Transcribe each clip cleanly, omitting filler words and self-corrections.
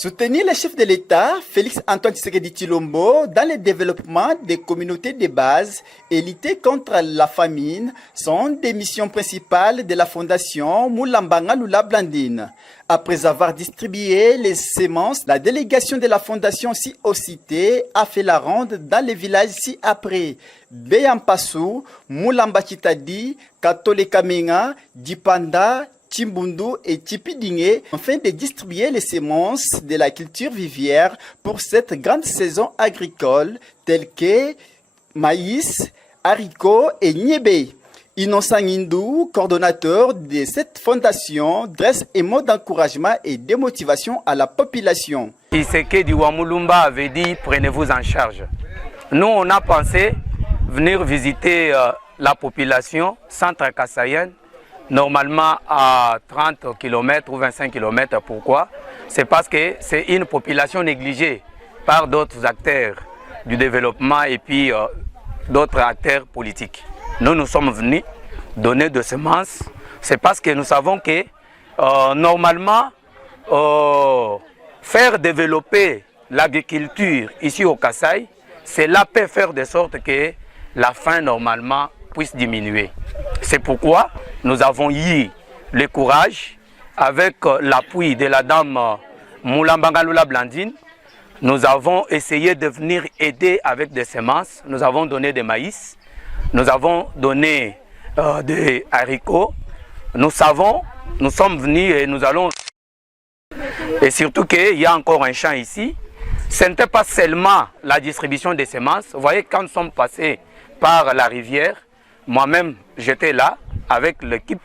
Soutenir le chef de l'État, Félix Antoine Tshisekedi Tshilombo, dans le développement des communautés de base et lutter contre la famine sont des missions principales de la Fondation Moulambanga Lula Blandine. Après avoir distribué les semences, la délégation de la Fondation ci-au-cité a fait la ronde dans les villages ci-après. Beyampassou, Moulamba Chitadi, Katole Kamenga, Dipanda, Chimbundu et Chipidingé, afin de distribuer les semences de la culture vivière pour cette grande saison agricole, telles que maïs, haricots et niébé. Innocent Indou, coordonnateur de cette fondation, dresse un mot d'encouragement et de motivation à la population. Tshisekedi Wamulumba avait dit « Prenez-vous en charge ». Nous, on a pensé venir visiter la population centre-kassaïenne, normalement à 30 km ou 25 km. Pourquoi? C'est parce que c'est une population négligée par d'autres acteurs du développement et puis d'autres acteurs politiques. Nous sommes venus donner des semences. C'est parce que nous savons que normalement, faire développer l'agriculture ici au Kasaï, cela peut faire de sorte que la faim normalement puisse diminuer. C'est pourquoi nous avons eu le courage, avec l'appui de la dame Moulambanga Lula Blandine, nous avons essayé de venir aider avec des semences. Nous avons donné des maïs, nous avons donné des haricots. Nous sommes venus et nous allons... Et surtout qu'il y a encore un champ ici. Ce n'était pas seulement la distribution des semences. Vous voyez, quand nous sommes passés par la rivière, moi-même, j'étais là avec l'équipe.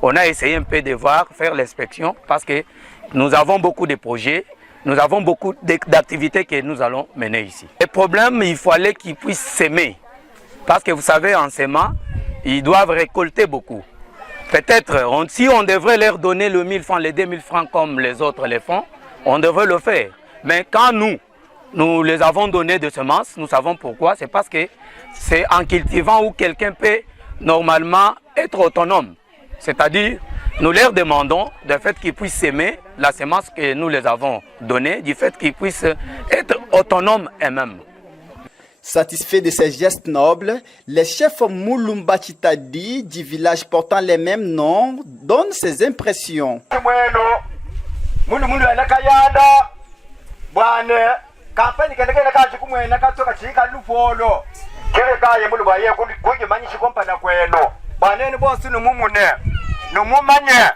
On a essayé un peu de voir, faire l'inspection parce que nous avons beaucoup de projets, nous avons beaucoup d'activités que nous allons mener ici. Le problème, il fallait qu'ils puissent s'aimer. Parce que vous savez, en s'aimant, ils doivent récolter beaucoup. Peut-être, si on devrait leur donner le 1000 francs, les 2000 francs comme les autres les font, on devrait le faire. Mais quand nous les avons donné de semences, nous savons pourquoi. C'est parce que c'est en cultivant où quelqu'un peut normalement être autonome. C'est-à-dire, nous leur demandons du fait qu'ils puissent s'aimer la semence que nous les avons donnée, du fait qu'ils puissent être autonomes eux-mêmes. Satisfait de ces gestes nobles, le chef Moulumba Chitadi du village portant les mêmes noms donne ses impressions. Kampani kendekele kaji kumwena katoka chika lufolo kere kaye mulu baye kuji manyishi kompana kweno banene bosi numumune numumanye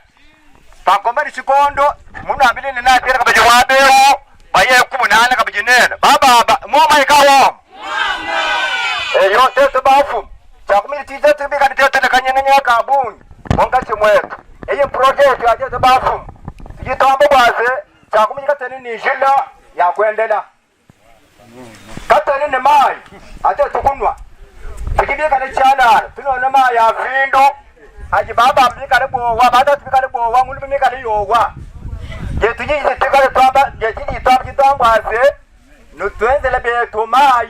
pakomari chikondo munu abile na tera kabaje wabeo baye kumunana kabaje nene baba moma ikawo yo tete bafu chakumiri tije tibi kadi tete kanyenya kabuni monga chimwetu eye project ya tete bafu yitombo bwaze chakumiri katene ni jila ya kuendelea katani ne mai ate tukunwa tukibika ne chana tunona mai ya vindo aji baba mbika ne bowa baba tubika ne bowa ngulu mbika ne yowa je tuji tukale twamba je tiji twambaze no twenzele beto mai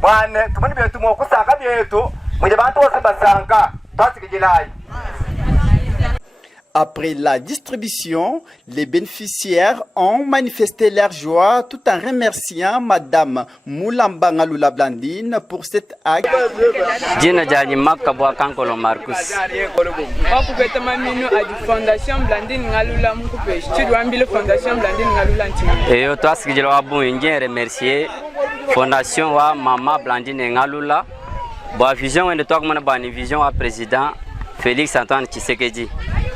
bwane tumani beto mo kusaka beto muje bantu bose basanga twasikijilai. Après la distribution, les bénéficiaires ont manifesté leur joie tout en remerciant Madame Moulambanga Lula Blandine pour cet acte. Jina jani makabwa kankolo Marcus. Wakupeta mamino adi Fondation Blandine Ngalula mkupe. Studio ambile Fondation Blandine Ngalula ntimi. Eyo twasikijilo wabu inje remercier Fondation wa Mama Blandine Ngalula. Ba vision wende twakumana ba ni vision wa président Félix Antoine Tshisekedi.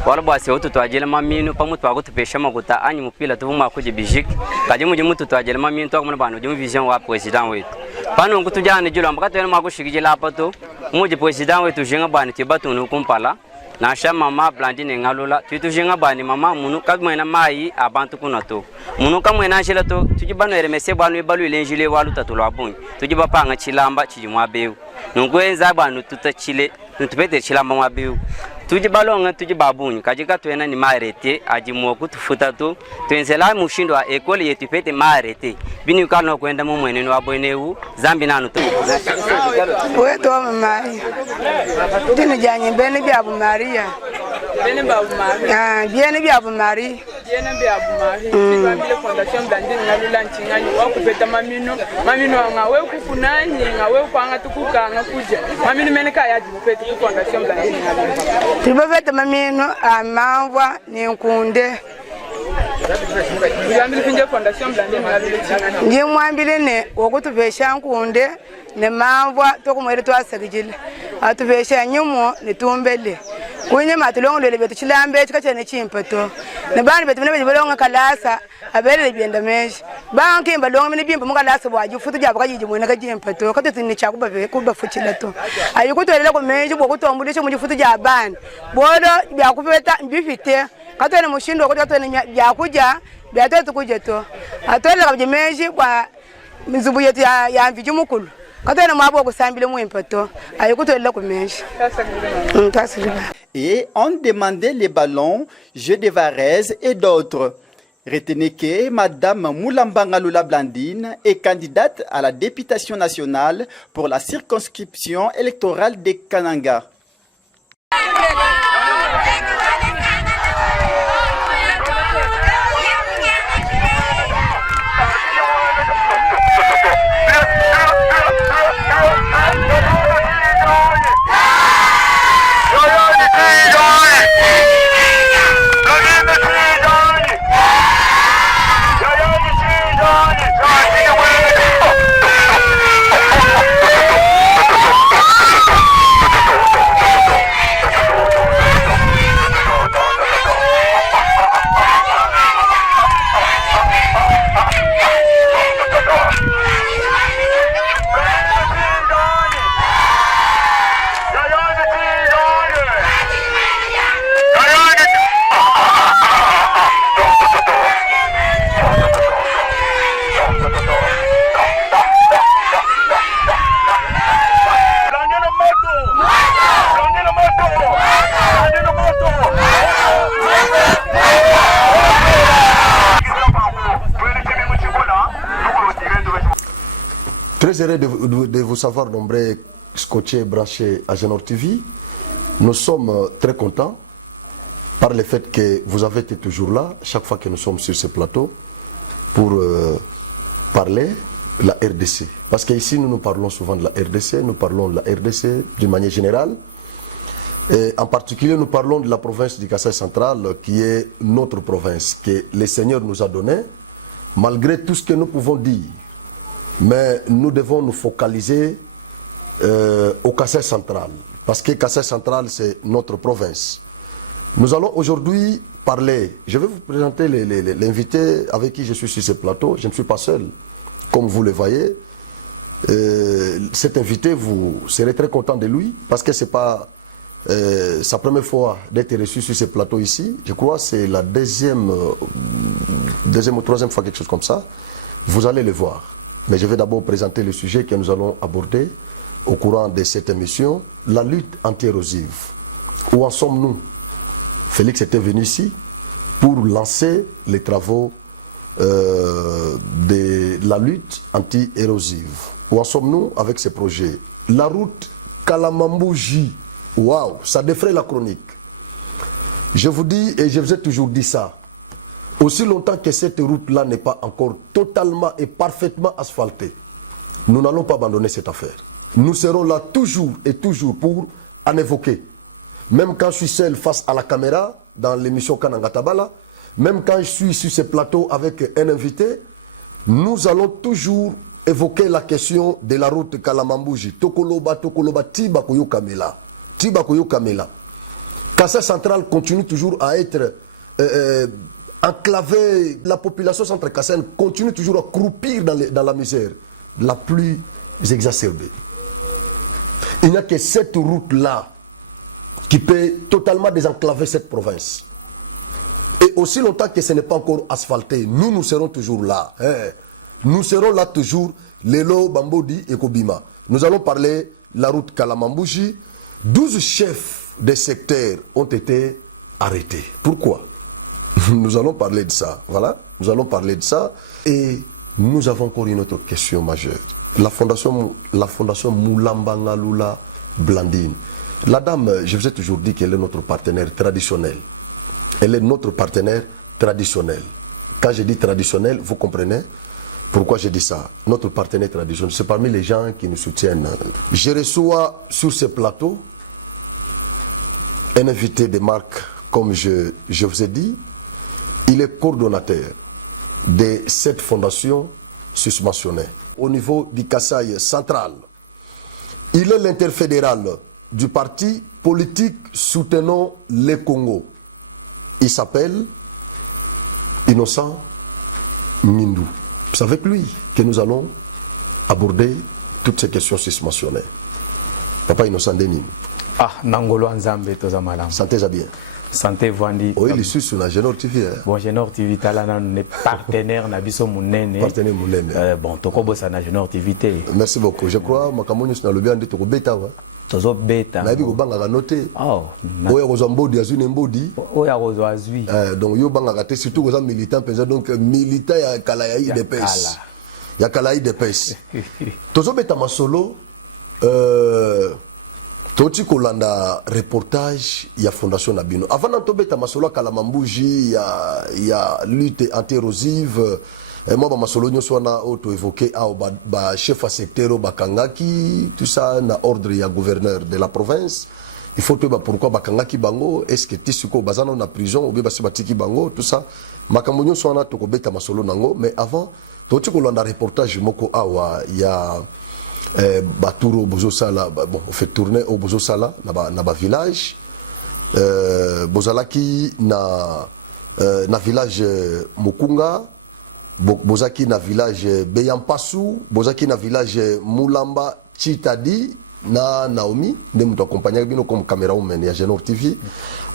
Wala basi watu twajele maminu pamoja twakutupesha makuta anyi mupila tuvuma kuje bijik kaje muje mutu twajele maminu twakumana bano je vision wa president wetu pano ngutujana julo ambaka twene makushikijela apato muje president wetu jenga bani tibatu nukumpala na sha Mama Blandine Ngalula tujenga bani mama munu kamwena mai abantu kunato munu kamwena shela to tujibano eremese banu ibalu ilenjile walu tatulwa bunyi tujibapanga chilamba chijimwabeu nungwenza banu tutachile ntupete chilamba mwabeu tujibalonga tujibabunyi kajika twena ni marete ajimwo kutufuta tu twenzela mushindo wa ekole yetu pete marete bini ukano kwenda mu mwenene wa bwenewu zambi nanu tu wetu wa mari dini janye bene bya bu maria bene ba bu maria bene bya bu mari yena be abumari sibambile fondation Blandine Ngalula nchingani wakupeta mamino ngawe kufunani ngawe kwanga tukukanga kuja mamino meneka ya dipeta ku fondation Blandine Ngalula tibaveta mamino amavwa ninkunde Blandine finje fondation Blandine Ngalula nchingani ndiye mwambile ne wokutuvesha nkunde ne mavwa tokumwele twasagijile atuvesha nyumo nitumbele kunye matulongo lele betu chilambe chikachene chimpato ne bani betu ne balonga kalasa abele byenda meshi banki balonga mini bimba mukalasa bwaji futu jabo kajiji mwena kajimpato katutini chakuba be kuba fuchila to ayikutolela ko meshi bwo kutombulisha mu futu jabani bodo byakupeta mbifite katone mushindo ko katone byakuja byatatu kuja to atole kabje meshi kwa mizubu yetu ya mviji mukulu katone mwabo kusambile mwimpato ayikutolela ko meshi Et on demandait les ballons, jeux de varèse et d'autres. Retenez que Madame Moulamba Ngalula Blandine est candidate à la députation nationale pour la circonscription électorale de Kananga. Très heureux de vous savoir nombreux scotchés et branchés à Genor TV. Nous sommes très contents par le fait que vous avez été toujours là chaque fois que nous sommes sur ce plateau pour parler de la RDC. Parce qu'ici nous parlons souvent de la RDC, nous parlons de la RDC d'une manière générale. Et en particulier nous parlons de la province du Kasaï central qui est notre province que le Seigneur nous a donnée malgré tout ce que nous pouvons dire. Mais nous devons nous focaliser au Kasaï central, parce que Kasaï central, c'est notre province. Nous allons aujourd'hui parler, je vais vous présenter l'invité avec qui je suis sur ce plateau. Je ne suis pas seul, comme vous le voyez. Cet invité, vous serez très content de lui, parce que ce n'est pas sa première fois d'être reçu sur ce plateau ici. Je crois que c'est la deuxième ou troisième fois, quelque chose comme ça. Vous allez le voir. Mais je vais d'abord présenter le sujet que nous allons aborder au courant de cette émission, la lutte anti-érosive. Où en sommes-nous? Félix était venu ici pour lancer les travaux de la lutte anti-érosive. Où en sommes-nous avec ces projets? La route Kalamambouji, waouh, ça défraie la chronique. Je vous dis, et je vous ai toujours dit ça, aussi longtemps que cette route-là n'est pas encore totalement et parfaitement asphaltée, nous n'allons pas abandonner cette affaire. Nous serons là toujours et toujours pour en évoquer. Même quand je suis seul face à la caméra, dans l'émission Kananga Tabala, même quand je suis sur ce plateau avec un invité, nous allons toujours évoquer la question de la route Kalamambouji. Tokoloba, Tiba Koyo Kamela. Tiba Koyo Kamela. Kasaï central continue toujours à être enclavé. La population centrale Kasaï continue toujours à croupir dans la misère la plus exacerbée. Il n'y a que cette route-là qui peut totalement désenclaver cette province. Et aussi longtemps que ce n'est pas encore asphalté, nous serons toujours là. Nous serons là toujours, Lelo, Bambodi et Kobima. Nous allons parler de la route Kalamambouji. 12 chefs des secteurs ont été arrêtés. Pourquoi? Nous allons parler de ça. Voilà, nous allons parler de ça. Et nous avons encore une autre question majeure. La fondation Moulamba Ngalula Blandine. La dame, je vous ai toujours dit qu'elle est notre partenaire traditionnel. Elle est notre partenaire traditionnel. Quand je dis traditionnel, vous comprenez pourquoi je dis ça. Notre partenaire traditionnel, c'est parmi les gens qui nous soutiennent. Je reçois sur ce plateau un invité de marque, comme je vous ai dit. Il est coordonnateur de cette fondation susmentionnée. Au niveau du Kasaï central, il est l'interfédéral du parti politique soutenant le Congo. Il s'appelle Innocent Mindou. C'est avec lui que nous allons aborder toutes ces questions susmentionnées. Papa Innocent Denis. Ah, Nangolo Nzambe Tozamalam. Santé bien. Santé Vandi. Oui, il est sur la Genor TV. Bon, Genor TV, talana est partenaire Nabiso Mounene. Partenaire Mounene. Bon, Tokobo sana Genor TV. Merci beaucoup. Je crois que Makamonyo na lobby ande Toko beta wa. Tozo beta. Na bi ko banga noté. Oh. Oya ko zambodi azune mbodi. Oya ko zo azui. Donc yo banga te surtout ko militant penza donc militant ya Kalaï de pes. Ya Kalaï de pes. Tozo beta masolo Toti kolanda reportage ya fondation Nabino. Avant d'entobeta masolo kalamambuji ya lutte anti-érosive. Moi ba masolo nyoso na auto évoqué ba chef à secteur bakangaki tout ça na ordre ya gouverneur de la province. Il faut que pourquoi bakangaki bango est-ce que tisuko bazana na prison ou bien basibatiki bango tout ça. Makambo nyoso na tokobeta masolo nango mais avant toti kolanda reportage moko awa ya Baturo Bozosala, bon, on fait tourner au Bozosala, na village. Bozalaki na village Mukunga, Bozaki na village Beyampasu, Bozaki na village Mulamba Chitadi, na Naomi, nous nous accompagnons comme caméraman à Genor TV.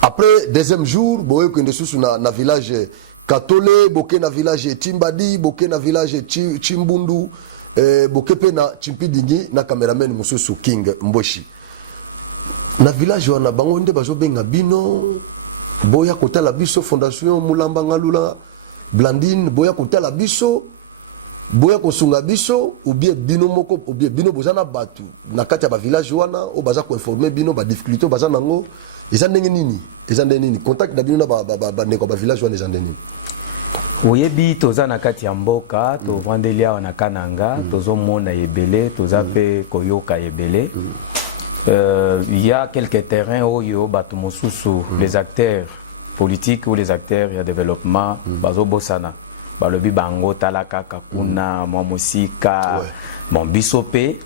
Après, deuxième jour, Boye Kwendesusu na village Katole, Boke na village Timbadi, Boke na village Chimbundu. Bokepe na Chimpidingi na cameraman Mususu King Mboshi. Na village wana bango nde bazobenga bino boya kotala biso fondation Mulamba Ngalula Blandine boya kotala biso boya kosunga biso ou bien bino moko ou bien bino bozana batu na kati ya ba village wana o baza ko informer bino ba difficulté baza nango ezandenge nini contact na bino na ba neko ba village wana ezandenge nini. Oyebi toza na kati ya mboka to vandelia na kananga tozo mona ebele toza pe koyoka ebele. Il y a quelques terrains où yo batu mosusu les acteurs politiques ou les acteurs de développement bazo bosana balobi bango talaka kakuna momosika bon bisope.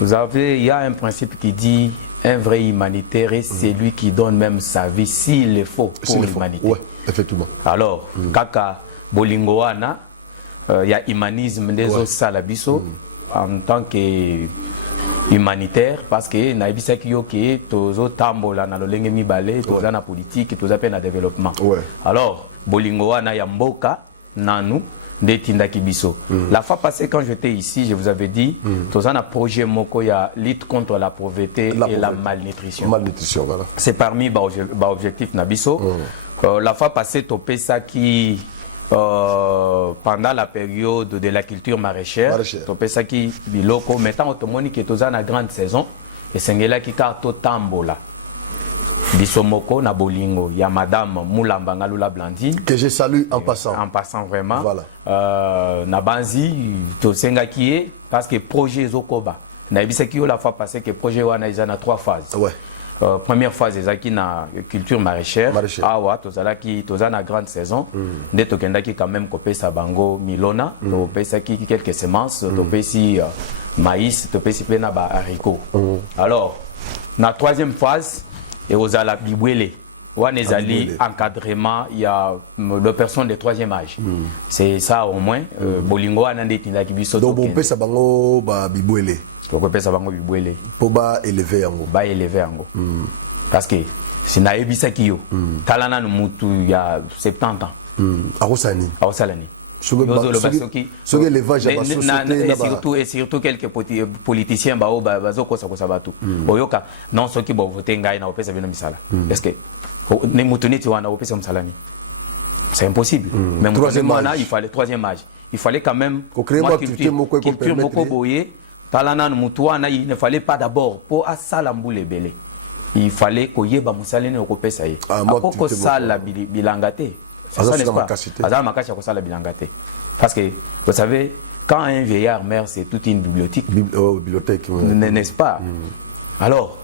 Vous avez il y a un principe qui dit un vrai humanitaire c'est lui qui donne même sa vie s'il le faut pour l'humanité. Ouais, effectivement. Alors kaka bolingo wana ya humanisme des salabiso en tant que humanitaire parce que na ibisa ki yoke tozo tambola na lolenge mibale toza na politique toza pe na développement. Alors bolingo wana ya mboka nanu ndetinda kibiso. La fois passée quand j'étais ici, je vous avais dit toza na projet moko ya lutte contre la pauvreté et la malnutrition. Malnutrition voilà. C'est parmi ba objectif na biso. La fois passée topé ça qui pendant la période de la culture maraîchère, topé ça qui biloko maintenant automoni qui toza na grande saison et sengela ki karto tambola. Bisomoko na bolingo ya madame Mulamba Ngalula Blandine que je salue en passant. En passant vraiment. Voilà. Na banzi to senga qui parce que projet zokoba. Na ibisa ki la fois passée que projet wana izana 3 phases. Ouais. Première phase ezaki na culture maraîchère. Awa tozalaki tozana grande saison. Nde tokendaki quand même kopesa bango milona, topesa ki quelques semences, topesi maïs, topesi pena ba haricot. Alors, na troisième phase et ozala bibwele. Wana ezali encadrement il y a de personnes de troisième âge. C'est ça au moins bolingo wana nde tindaki biso. Donc on pesa bango ba bibwele. Tokopesa bango bibwele po ba élever yango parce que sina ebisaki yo talana no mutu ya 70 ans arosani soki élevage ya société et surtout quelques politiciens bazo kosa batu oyoka non soki bo voter ngai na opesa bino misala est-ce que ne mutu neti wana opesa msalani c'est impossible même troisième âge il fallait quand même créer une culture moko boye. Il ne fallait pas d'abord pour Asalamboule Belé. Il fallait qu'il y ait un musalene au Kopessaye. Apoko sala bilangate. C'est ça, n'est-ce pas? Azala Makashi a la bilangate. Parce que, vous savez, quand un vieillard meurt, c'est toute une bibliothèque. Bibliothèque, n'est-ce pas? Alors,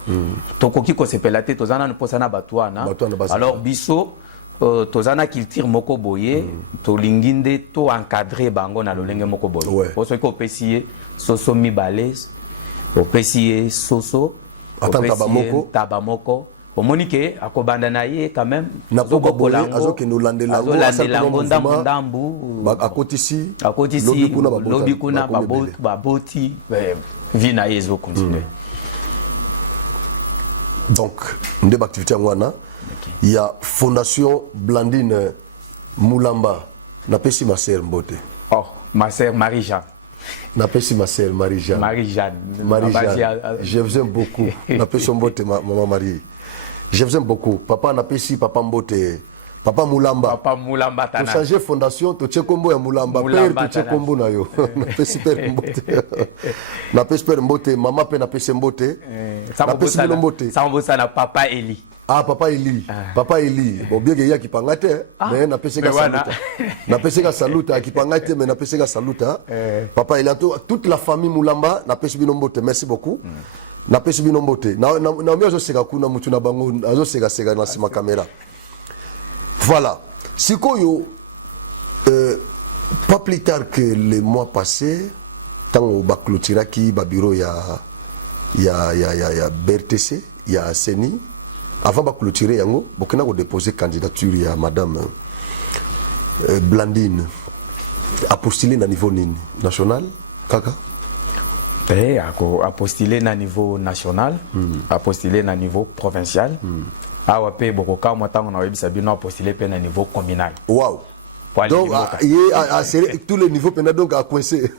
tokoki ko sepelate tozana no posana batwana. Alors biso tozana culture moko boye, to linginde to encadrer bango na lolenge moko boye. Oso ko pesier soso mibale, o pesier soso, tabamoko. Au Monique, à Kobandanaye, quand même, n'a pas boye, azo que nous landelango, à côté ici, lobikuna, baboti, vina yezo continue. Donc, une activité en Wana, il y a Fondation Blandine Moulamba, n'a pas si ma sœur Mbote. Oh, ma sœur Marie-Jeanne. N'a pas si ma sœur Marie-Jeanne. Marie-Jeanne. Je vous aime beaucoup. N'a pas si Mbote, maman Marie. Je vous aime beaucoup. Papa n'a pas si papa Mbote. Papa Moulamba. Papa Moulamba. Tu changer fondation, tu check combo ya Moulamba. Père, tu check combo na yo. N'a pas si père Mbote. N'a pas si père Mbote. Maman pe n'a pas si Mbote. N'a pas si Mbote. Ça on na papa Eli. Ah, papa Eli. Papa Eli. Bon, bien qu'il y a qui pangate, mais n'a pas si ka saluta. N'a pas si ka saluta, qui pangate, mais n'a pas si ka saluta. Papa Eli, toute la famille Moulamba n'a pas si Mbote. Merci beaucoup. N'a pas si Mbote. Na mi azo seka kuna mutu na bango, azo seka na sima caméra. Voilà. Sikoyo, pas plus tard que les mois passés, tant au Baklotiraki, Babiro, il y a BRTC, il y a CENI. Avant de clôturer, il y a déposé candidature à Madame Blandine a postulé à niveau national. Kaka? A postulé à niveau national, a postulé à niveau provincial. A postulé à niveau communal. Wow! Donc, tous les niveaux donc à coincer.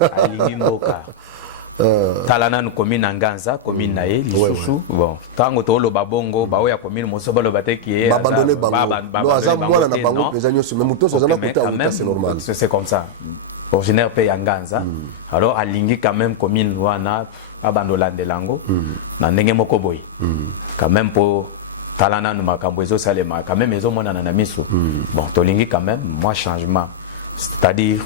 Talana nous commune Nganza, commune Naé, Lisusu. Bon, tango tolo babongo, ba oya commune mosoba lo bate qui est abandonné bango. No azam moi na bango pesanyo mais muto ça na kota c'est normal. C'est comme ça. Originaire pays Nganza. Alors à lingi quand même commune wana abandolande lango na ndenge moko boy. Quand même pour talana nous makambo ezo salema quand même ezo mona na miso. Bon, to lingi quand même moi changement. C'est-à-dire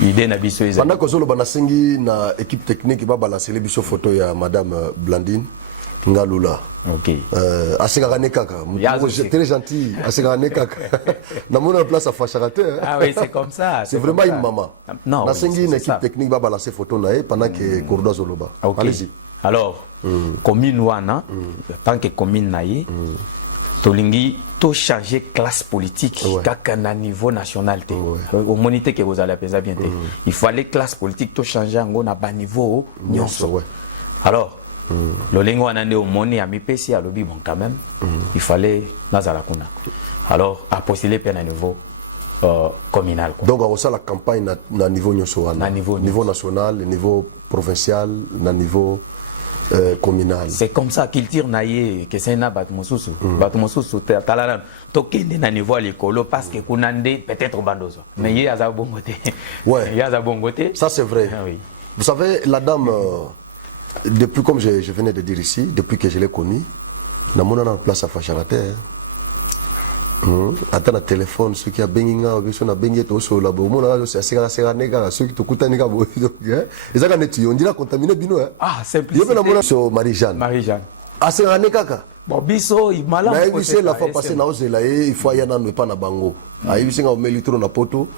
idée na biso ezali. Pendant que zolo banasengi na équipe technique ba balancer biso photo ya madame Blandine Ngalula. OK. Asekagane kaka. Très gentil. Asekagane kaka. Na mona place à Facharaté. Ah oui, c'est comme ça. C'est vraiment une maman. Non. Nasengi une équipe technique ba balancer photo na pendant que corridor zoloba. Allez-y. Alors, commune wana tant que commune naie tolingi to changer classe politique kaka na niveau national te au monité que vous allez appeler bien te il fallait classe politique to changer ngo na ba niveau nyonso. Alors lolingo wana ne omoni ya mipesi ya lobi bon quand même il fallait nazala kuna. Alors à postuler pe na niveau communal quoi. Donc on ça la campagne na niveau nyonso wana, niveau national, niveau provincial, na niveau communal. C'est comme ça qu'il tire naïe que c'est na batmosusu talala tokende na niveau l'écolo parce que kunande peut-être bandozo mais il y a za bongoté. Ouais, il y a za bongoté. Ça c'est vrai. Ah, oui. Vous savez la dame depuis comme je venais de dire ici, depuis que je l'ai connue, na mona na place à Facharaté. Attends, le téléphone, ceux qui ont benginga, ceux qui ont bengi to so labo, mona c'est assez nega, ceux qui te kutani ka bo. Ils ont neti, on dirait contaminé bino. Ah, simple. Yo na mona so Marie-Jeanne. Marie-Jeanne. Assez nega ka. Bon biso, il malade. Mais il sait la fois passée na ozela il faut ya na no pa na bango. Ayi bisinga o melitro na poto,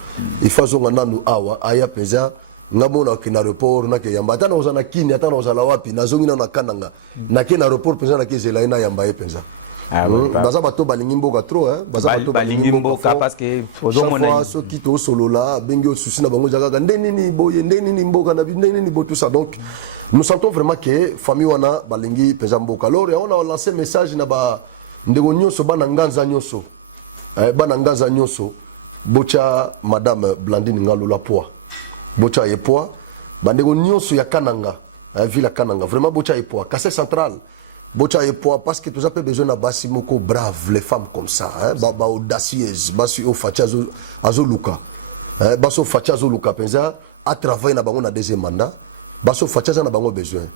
il faut zonga na no awa, aya peza. Ngamona kina aéroport na ke yamba tana ozana kini atana ozala wapi na zongi na kananga. Na ke na aéroport peza na ke zela na yamba peza. Baza bato balingi mboka trop hein, baza bato balingi mboka parce que ozomona so kito solola bengi o susi na bango jaka ndeni ni boye ndeni ni mboka na ndeni ni bo tout ça. Donc nous sentons vraiment que famille wana balingi peza mboka. Alors on a lancé message na ba ndego nyonso bana nganza nyonso bana nganza nyonso bocha madame Blandine Ngalula poa bocha yepoa bandego nyonso ya Kananga ville Kananga vraiment bocha yepoa Kassai central bocha yepoa parce que tous a besoin na basi moko brave les femmes comme ça hein ba audacieuse basi o facha azo luka baso facha azo luka penza a travailler na bango na deuxième mandat baso facha na bango besoin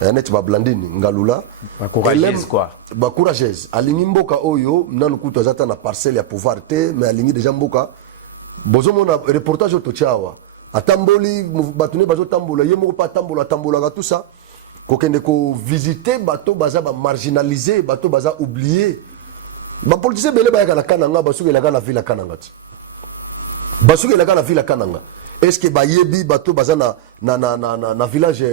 net ba Blandine Ngalula ba courageuse quoi ba courageuse alingi mboka oyo nanu kuto azata na parcelle ya pouvoir te mais alingi déjà mboka bozo mona reportage au Tochawa atamboli batune bazo tambola yemo pas tambola tout ça kokende ko visiter bato baza ba marginalisé bato baza oublié ba politicien belé ba kana kananga basuke la kana villa kananga basuke la kana villa kananga est-ce que ba yebi bato baza na village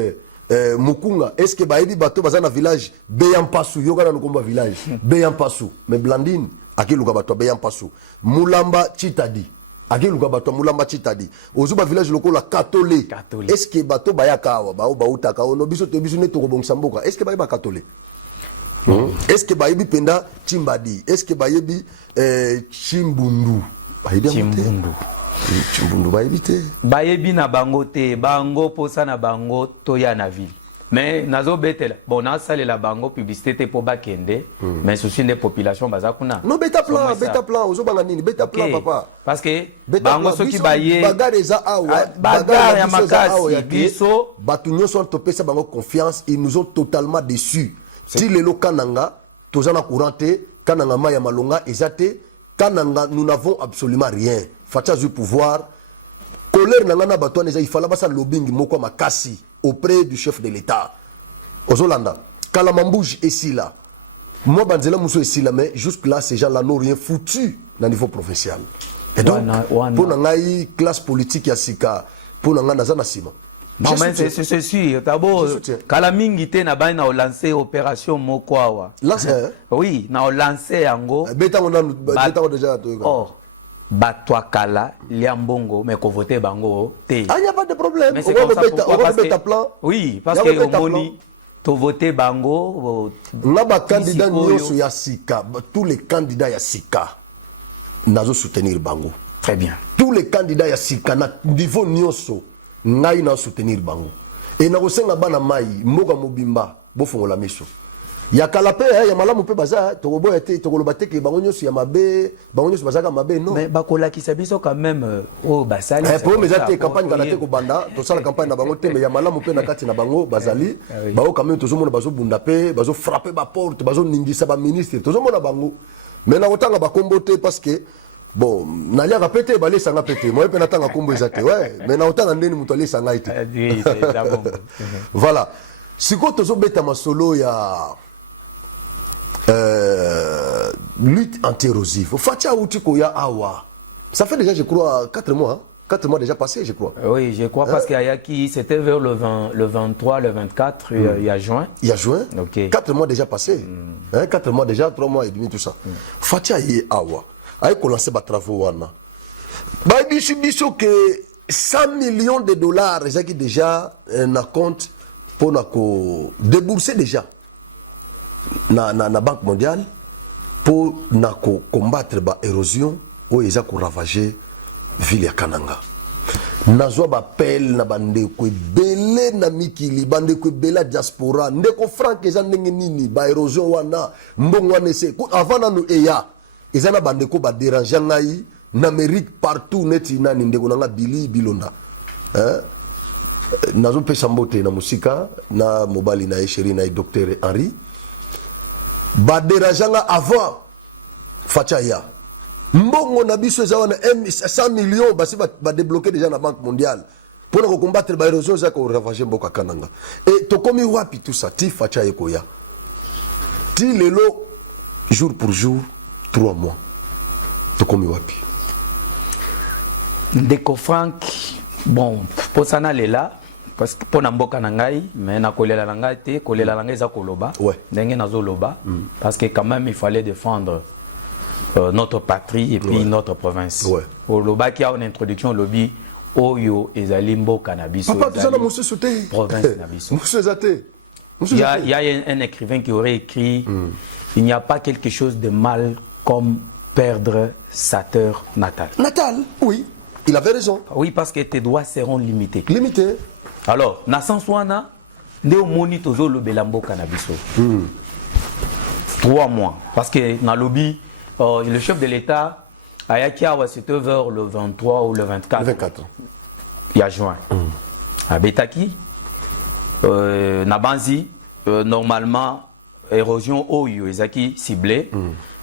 Mukunga est-ce que ba yebi bato baza na village Beyampasu yoka na nukomba village Beyampasu mais Blandine akiluka bato Beyampasu Mulamba Chitadi akiluka bato Mulamba Chitadi ozuba village lokola Katole est-ce que bato bayaka ba utaka ono biso to biso neto kobongisa mboka est-ce que ba Katole est-ce que ba yebi penda Chimbadi est-ce que ba yebi Chimbundu Chimbundu ba yebi te ba yebi na bango te bango posa na bango toya na ville mais nazo betela bon na sale la bango publicité te po bakende mais souci des populations bazakuna non beta plan ozo banga nini beta plan papa parce que bango soki baye bagarre za awa bagarre ya makasi biso batu nyonso topesa bango confiance ils nous ont totalement déçus ti lelo kananga tozana couranté kananga maya malonga ezate kananga nous n'avons absolument rien facha du pouvoir colère nangana batouane il fallait basa lobbying moko makasi auprès du chef de l'État. Ozolanda, Kalamambouj est ici là. Moi, Banzela Mousso est ici là, mais jusque-là, ces gens-là n'ont rien foutu au niveau provincial. Et donc, pour une classe politique, il y a Sika, pour une Nazana Sima. Non, mais c'est sûr. D'abord, Kalamingite n'a pas lancé opération Mokwawa. Lancé? Oui, n'a lancé en gros. Beta, on a déjà. Or, Batouakala, Liambongo, mais qu'on votait Bango, T. Ah, il n'y a pas de problème. Mais c'est comme ça, plan. Oui, parce que Moni, tu votais Bango. Naba candidat Nyoso Yassika, tous les candidats Yassika, n'ont soutenir Bango. Très bien. Tous les candidats Yassika, na niveau Nyoso, n'a soutenir Bango. Et n'a aussi un bana mai, Moga Mobimba, Bofon la Meso. Ya kalape ya malamu pe baza to bobo ete to kolobate ke bango nyoso ya mabe bango nyoso bazaka mabe non mais bakola ki sabiso quand même oh basali pour mes até campagne kana te ko banda to sala campagne na bango te mais ya malamu pe na kati na bango bazali bao quand même to zo mona bazo bunda pe bazo frapper ba porte bazo ningisa ba ministre to zo mona bango mais na otanga ba kombote parce que bon nalia ka pété balé sanga pété moi pe natanga kombo ezate ouais mais na otanga ndeni muto ali sanga ite voilà siko to zo beta masolo ya lutte anti-érosive. Fatia Outiko ya Awa. Ça fait déjà, je crois, 4 mois. 4 mois déjà passés, je crois. Oui, je crois parce qu'il y a qui, c'était vers le 23, le 24, il y a juin. Il y a juin. Okay. 4 mois déjà passés. 4 mois déjà, 3 mois et demi, tout ça. Fatia ya Awa. Aïe, commencé à travailler. Bah, biso que 100 millions de dollars, qui déjà, na compte pour débourser déjà. Na Banque mondiale pour combattre l'érosion où ils ont ravagé la ville de Kananga. Nazwa bapel na bandeko belé na mikili bandeko bela diaspora ndeko frank eza ndenge nini ba érosion wana mbongo wana se avant na no eya eza na bandeko ba déranger ngai na mérite partout neti nani ndeko nanga Billy Bilonda nazo pesa mbote na musika na mobali na chéri na docteur Henri ba dérangeanga avant Fachaya mbongo na biso za wana 100 millions basi ba débloquer déjà na Banque mondiale pour combattre ba érosion za ko ravager mboka Kananga et to komi wapi tout ça ti Fachaya koya ti lelo jour pour jour 3 mois to komi wapi Ndeko Frank bon pour ça na lela parce que pour Namboka Nangai, mais na kolela Nangai te, kolela Nangai za koloba, ndenge nazo loba, parce que quand même il fallait défendre notre patrie et puis notre province. Au loba qui a une introduction au lobby, Oyo ezali mboka na biso. Papa, tout ça na monsieur sauté. Province na biso. Monsieur Zate. Il y a un écrivain qui aurait écrit il n'y a pas quelque chose de mal comme perdre sa terre natale. Natale, oui. Il avait raison. Oui, parce que tes droits seront limités. Limités. Alors, na sanswana, ndeo moni tozo le belambo cannabis. 3 mois. Parce que dans le lobby, le chef de l'État, Ayakia, c'était vers le 23 ou le 24. Le 24. Il y a juin. À Betaki, Nabanzi, normalement, érosion Oyo, Ezaki ciblé.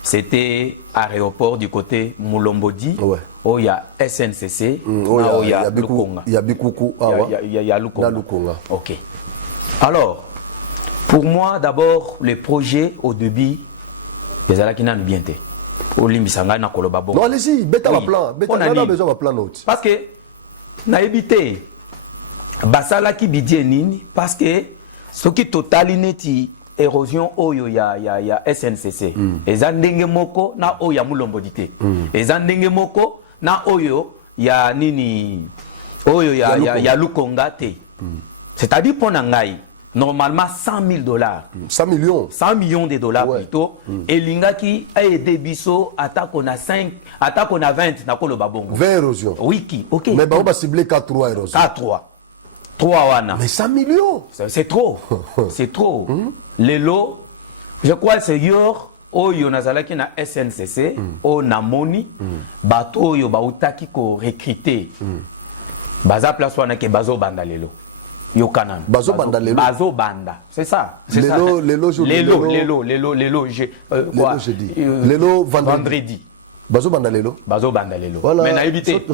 C'était aéroport du côté Moulombodi, oh il y a SNCC, il y a Lukonga. Il y a Bikuku, il y a Lukonga. Lukonga. OK. Alors, pour moi d'abord les projets au début les ala qui n'ont bien été. Olimbisanga na koloba bon. Non, allez-y, bêta ma plan, bêta on a besoin de plan note. Parce que na évité basala ki bidie nini parce que ce qui totalineti érosion oyo ya SNCC eza ndenge moko na oyo ya mulombodité eza ndenge moko na oyo ya nini oyo ya Lukonga te c'est-à-dire pour ngai normalement $100,000 100 millions 100 millions de dollars plutôt et lingaki a aidé biso attaque on a 5 attaque on a 20 na koloba bongo 20 érosion oui OK mais on va cibler 4-3 érosion 3 wana mais 100 millions c'est trop c'est trop les lots je crois que c'est yor oyo nazalaki na SNCC o namoni bato oyo bautaki ko recruter baza place wana ke bazo banda lelo yo kanan bazo banda lelo bazo banda c'est ça lelo lelo vendredi bazo banda lelo voilà. Mais na évité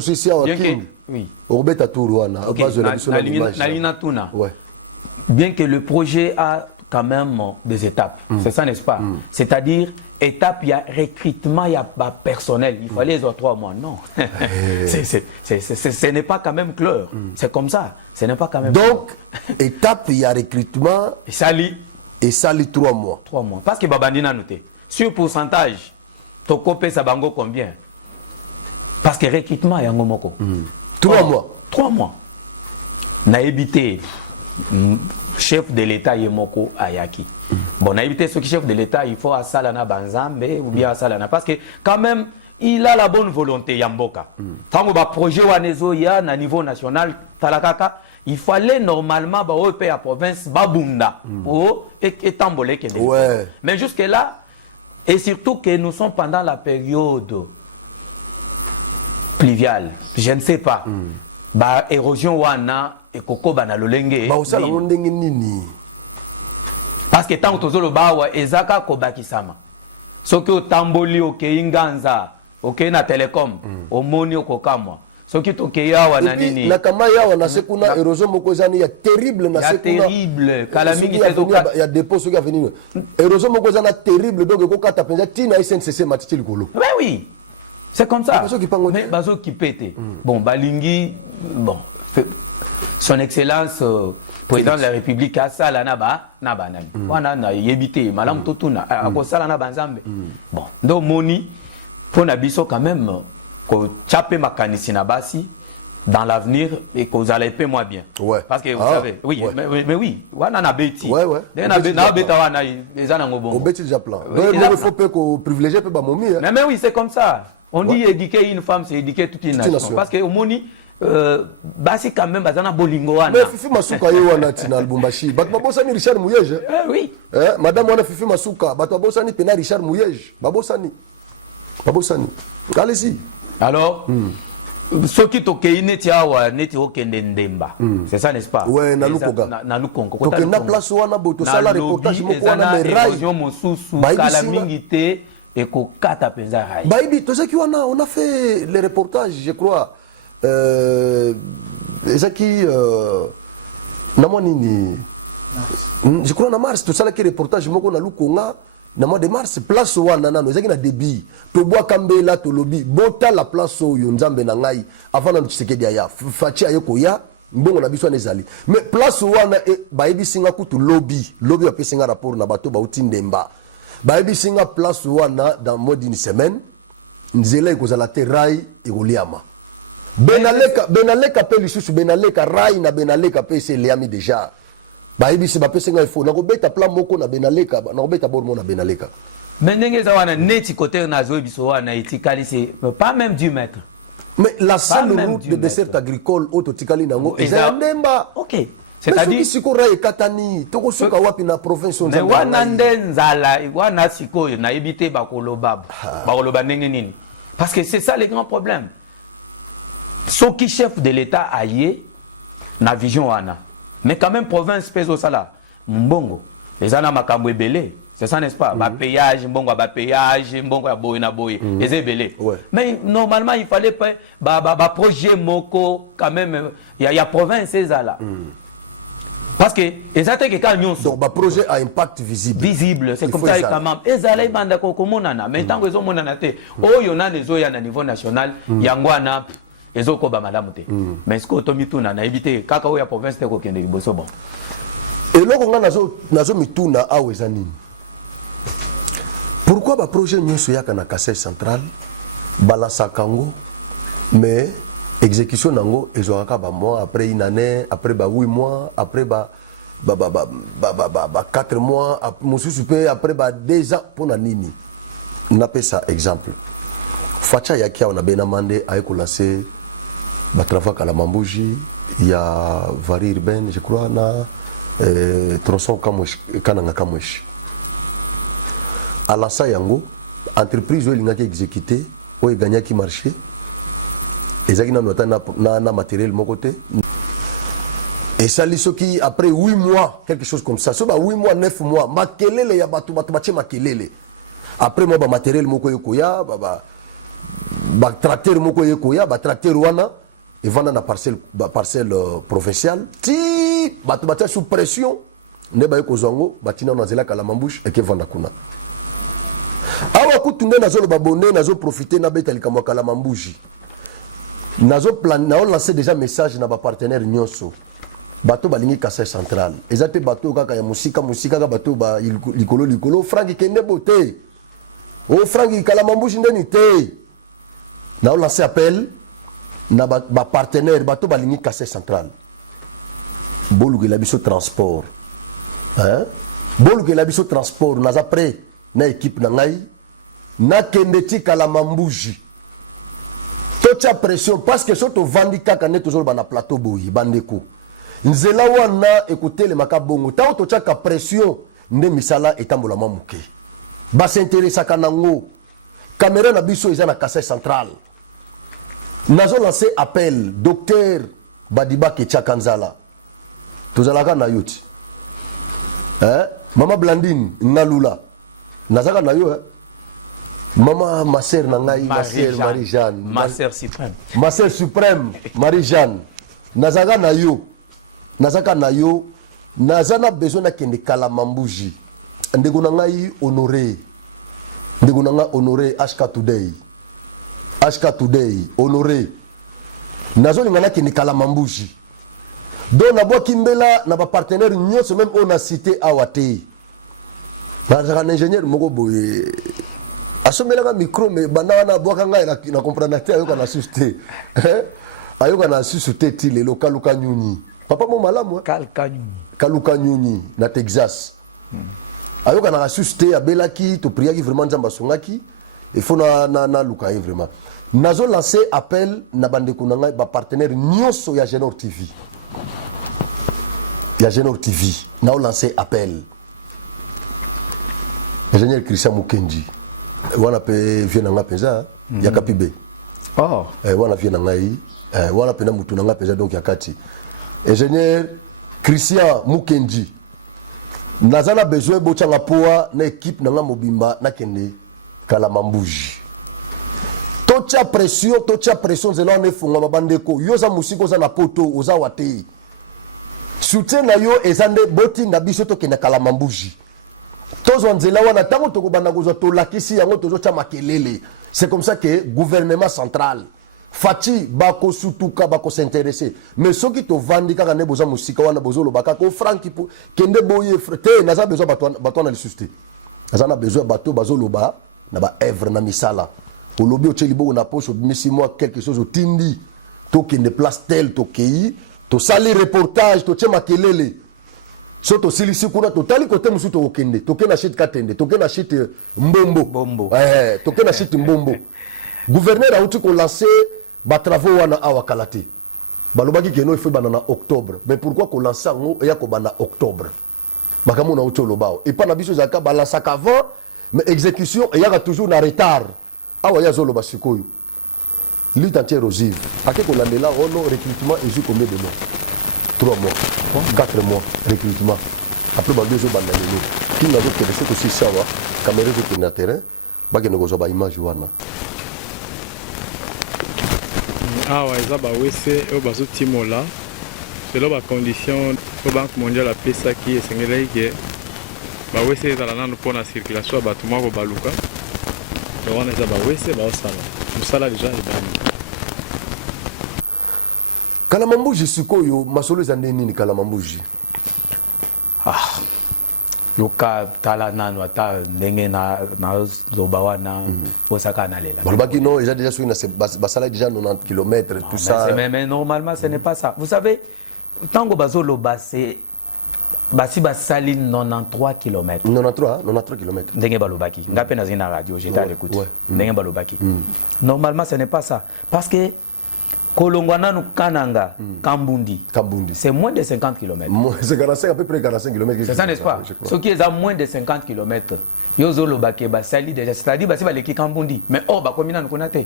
bien que oui Robeta Tourouana bazo na tuna bien que le projet a quand même des étapes c'est ça n'est-ce pas c'est-à-dire étape il y a recrutement il y a personnel il fallait les 3 mois non ce n'est pas quand même clair c'est comme ça ce n'est pas quand même donc étape il y a recrutement et sali 3 mois parce que babandina noté sur pourcentage to copé ça bango combien parce que recrutement yango moko 3 mois na évité chef de l'État Yemoko Ayaki. Bon, on a évité ce qui chef de l'État, il faut à Salana Banzambe ou bien à Salana. Parce que quand même, il a la bonne volonté, Yamboka. Tant que le projet Wanezo ya na niveau national, Talakaka, il fallait normalement au pays à province Babunda et Tambolé. Mais jusque-là, et surtout que nous sommes pendant la période pluviale, je ne sais pas. Bah, érosion wana et koko bana lolenge parce que tant que tozolo bawa ezaka kobakisama soki otamboli okeinganza okena telecom omoni okokamwa soki tokeyawa na nini na kama yawa na sekuna érosion moko ezani ya terrible na sekuna terrible kala mingi tezoka ya dépôt soki avenir érosion moko ezana terrible donc ekokata penza tina SNCC matiti likolo oui c'est comme ça mais bazo qui pète bon balingi bon son excellence président de la République a sala naba nani wana na yebité malam totuna ako sala na banzambe bon donc moni pour biso quand même ko chapé makanisi na basi dans l'avenir et que vous allez payer moins bien parce que vous savez oui mais oui wana na beti na beta wana ezana ngobongo au beti déjà plan donc il faut pas que privilégier pe ba momi mais oui c'est comme ça on dit éduquer une femme c'est éduquer toute une nation parce que au moni basi quand même bazana bolingo wana mais Fifi Masuka yo wana tina Lubumbashi bato babosani Richard Mouyege oui madame wana Fifi Masuka bato babosani pena Richard Mouyege babosani allez-y alors ce qui tokei neti awa neti okende ndemba c'est ça n'est-ce pas na Lukonga na Lukonga to na place wana boto sala reportage moko wana me rai mosusu kala mingi te eko kata penza rai baibi to zaki wana on a fait les reportages je crois ezaki na mwa nini je crois na mars tosalaki reportage moko na Lukonga na mois de mars place wana nano ezaki na débit tobwa kambela tolobi bota la place oyo nzambe na ngai avant na Tshisekedi aya fachi ayeko ya mbongo na biso nezali mais place wana bayebi singa kutu lobby bapesinga rapport na bato bauti ndemba bayebi singa place wana dans moins d'une semaine nzela ekozala te rai ekoliama benaleka pe lisusu benaleka rai na benaleka pe se liami déjà baibisi bapesenga ifo na kobeta plan moko na benaleka na kobeta bormo na benaleka mais ndenge za wana neti côté na zo biso wana etikali c'est pas même 10 mètres mais la seule route de dessert agricole autotikali nango eza ndemba OK c'est-à-dire siko rai katani toko suka wapi na province on wana ndenzala wana siko na ebité bakoloba ndenge nini parce que c'est ça le grand problème soki chef de l'État aye na vision wana mais quand même province peso sala mbongo les ana makambo ebele C'est ça, n'est-ce pas? Péage, mbongo ba péage, mbongo ya boy na boy. Et belé. Mais normalement, il fallait pas projet moko quand même. Il y a province là. Parce que exactement que quand nous donc le projet a impact visible. C'est comme ça quand même. Et ça là banda ko monana. Mais tant que zo monana te. Oh yona les zo ya na niveau national, yangwana ezo ko ba malamu te. Mais ce que otomituna na éviter kaka o ya province te ko kende liboso bon. Et là on a nazo mituna awezani. Pourquoi le projet nyonso yaka na Kasai central balasa kango mais exécution nango ezoraka ba mois après une année après 8 mois après 4 mois mususu pe après 2 ans pour na nini na pesa exemple facha yakia on a bien amandé à lancer ba travaux à la Mambuji il y a varie urbaine je crois na tronçon kamwesh kananga kamwesh à la Sayango, entreprise où il a exécuté, où il a qui marché, et ça na matériel de mon côté. Et ça, qui après 8 mois, quelque chose comme ça, 8 mois, 9 mois, makelele ya batu makelele. Après moi, matériel moko yokoya, tracteur moko yokoya, tracteur wana, et vana na parcelle provinciale, ti batu sous pression, ne ba yokozango, batina na zela kala mambouche et que vanda kuna. Awa kutunde nazo le babone nazo profiter na beta likamwa kala mambuji nazo plan na lancer déjà message na ba partenaire nyonso bato balingi Kasai central ezate bato kaka ya musika ka bato ba likolo frangi kende bote o frangi kala mambuji ndeni te na lancer appel na ba partenaire bato balingi Kasai central boluke la biso transport hein boluke la biso transport naza prêt na équipe na ngai na kendeti kala mambuji tocha pression parce que soto vandi kaka ne toujours bana plateau boyi bandeko nzela wana écouter le makabongo ta tocha ka pression nde misala etambola mamuke ba s'intéresser kanango caméra na biso eza na Kasai central nazo lancer appel docteur Badiba Ketchakanzala tozalaka na yoti mama Blandine Ngalula nazaka na yo maman ma sœur nangai ma sœur Marie-Jeanne ma sœur suprême Marie-Jeanne nazaka na yo nazana besoin na kende kala mambuji ndeko nangai honoré HK today honoré nazo lingana kende kala mambuji donc na boki mbela na ba partenaire nyonso même on a cité awate un ingénieur moko boye asomela micro mais banana boka ngai na comprendre te ayoka na susté ayoka na susté ti le local kanyuni papa mo malamu kaluka nyuni na Texas ayoka na susté abelaki to priaki vraiment nzamba songaki il faut na luka vraiment nazo lancer appel na bandeko na ngai ba partenaire nyonso ya Genor TV na lancer appel ingénieur Christian Mukenji wana pe viena nga penza ya kapibe wana viena ngai wana pe na mutu nga penza donc ya kati ingénieur Christian Mukenji nazana besoin bochanga poa na équipe na nga mobimba na kende kala mambuji tocha pression zela ne funga mabandeko yoza musiko za na poto oza wate soutien na yo ezande boti na biso to kende kala mambuji tozo nzela wana tango tokobanda kozwa tolakisi yango tozocha makelele. C'est comme ça que gouvernement central fati bako sutuka bako s'intéresser mais ceux qui to vandi kaka ne boza musika wana bozolo baka ko franki pour kende boye frete naza besoin bato na lisuste naza na besoin bato bazolo ba na ba œuvre na misala olobi ocheli bo na poche misi moi quelque chose otindi to kende place tel to kei to sali reportage to chema kelele soto silisi kuna totali kote musu to okende toke na shit katende toke na shit mbombo toke na shit mbombo gouverneur a outi ko lancer ba travaux wana awakalate balobaki keno il faut banana octobre mais pourquoi ko lancer ngo ya ko bana octobre makamo na outi lobao et pas na biso zaka balancer avant mais exécution et ya toujours na retard awa ya zolo basikoyo lutte anti-érosive ake ko landela ono recrutement et combien de mois 3 mois 4 mois recrutement après bando ezobanda lelo ntina azokende soki osi sawa caméra ezokende na terrain bakende kozwa baimage wana awa eza bawese oyo bazotimola selo bacondition oyo banque mondiale apesaki esengelaki ke bawese ezala nano mpona circulation ya bato moko baluka to wana eza bawese baosala mosala deja ebani kalamambuji sikoyo masolo eza nde nini kalamambuji yoka tala nano ata ndenge naloba wana posaka nalela balobaki non eza déjà soki basala déjà 90 km tout ça mais normalement ce n'est pas ça vous savez tango bazoloba c'est basi basali 93 km 93 km ndenge balobaki nga pe nazali na radio j'étais à l'écoute ndenge balobaki normalement ce n'est pas ça parce que Kolongwana nous Kananga, Kambundi, c'est moins de 50 km. C'est 45, à peu près 45 km. C'est ça, n'est-ce pas? Ce qui est à moins de 50 km. Yozo Lobake, Basali, c'est-à-dire, c'est l'équipe Kambundi. Mais oh, combien nous connaissons?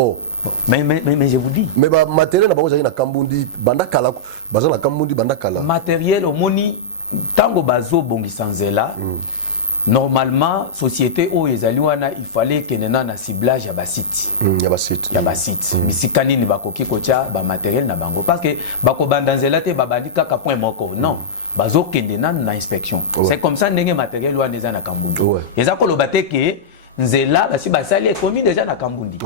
Oh. Mais je vous dis. Mais matériel, n'a pas na Kambundi, Bandakala, Bazana Kambundi, Bandakala. Matériel, au moni, Tango Bazo Bongisanzela. Normalement, société où ils allaient, il fallait qu'il y ait un ciblage à Bassit. Il y a Bassit. Mais si Kani ne va pas kocha, ba matériel na bango. Parce que bako bandanzela te babandika ka point moko. Non. Bazo kende na inspection. C'est comme ça n'enge matériel ou neza na Kambundi. Et ça ko lobate ke nzela basi basali komi déjà na Kambundi.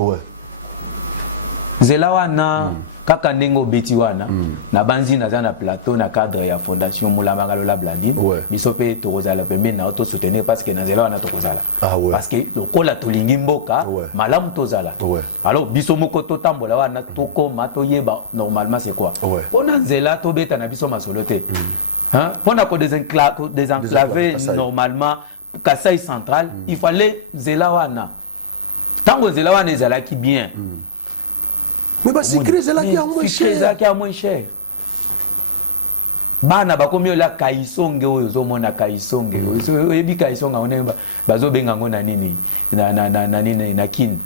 Nzela wana kaka nengo beti wana na banzi na zana plateau na cadre ya fondation Mulamba Ngalola Blandine biso pe tokozala pembe na auto soutenir parce que na nzela wana tokozala parce que lokola tolingi mboka malamu tozala alors biso moko totambola wana tokoma toyeba normalement c'est quoi pona nzela tobeta na biso masolote hein pona ko désenclaver normalement Kasai central il fallait nzela wana tango nzela wana ezala ki bien. Mais bah si crise là qui a moins cher. Crise là qui a moins cher. Bana bakomi la kaisonge oyo zomona kaisonge. Oyebi kaisonga onemba bazo benga ngona nini na nini na kin.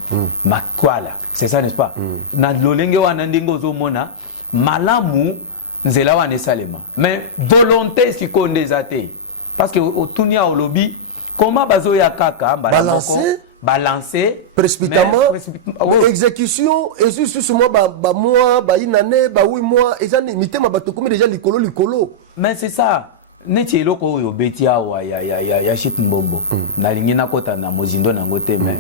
Makwala. C'est ça n'est-ce pas? Na lolenge wana ndingo zomona malamu nzela wana salema. Mais volonté sikonde zate. Parce que otunia olobi comment bazo ya kaka balancer précipitamment exécution et juste moi mois une année 8 mois et ça mitema bato comme déjà likolo mais c'est ça neti eloko yo betia wa ya shit mbombo na lingi na kota na mozindo na ngote mais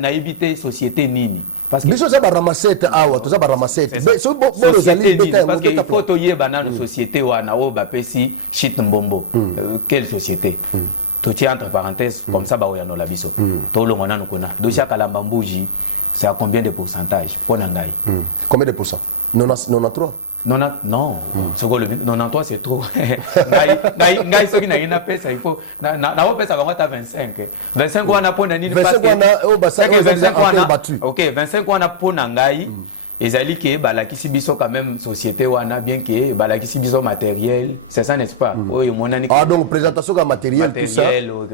na éviter société nini parce que biso za ba ramassette awa to za ba ramassette so bo rozali beta parce que il faut to yeba na société wana o ba pesi shit mbombo quelle société tout entre parenthèses comme ça baoya no labiso to lo ngona nukuna dossier Kalambambuji c'est à combien de pourcentage pour nangai combien de pourcents 93 non ce que le 93 c'est trop ngai soki na ina pesa il faut na o pesa bango ta 25 wana pona nini parce que 25 wana OK 25 wana pona ngai ezali ke balakisi biso quand même société wana bien que balakisi biso matériel c'est ça n'est-ce pas oyo monani donc présentation de matériel tout ça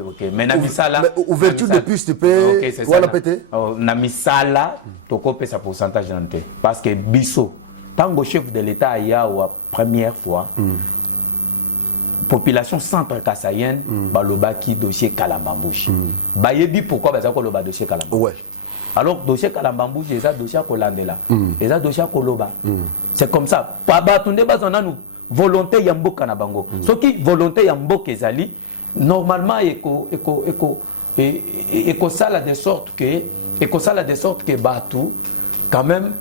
OK mais na misala ouverture de piste pe wala pété na misala toko pesa pourcentage nante parce que biso tango chef de l'état ya wa première fois population centre kassaïenne balobaki dossier Kalambambuji bayebi pourquoi bazako loba dossier Kalambambuji. Alors, dossier Kalambambuji, c'est un dossier Kolandela. C'est un dossier Koloba. C'est comme ça. Pabatunde bazana nous volonté yamboka na bango. Ce qui volonté yamboka ezali normalement éco sala de sorte que batu quand même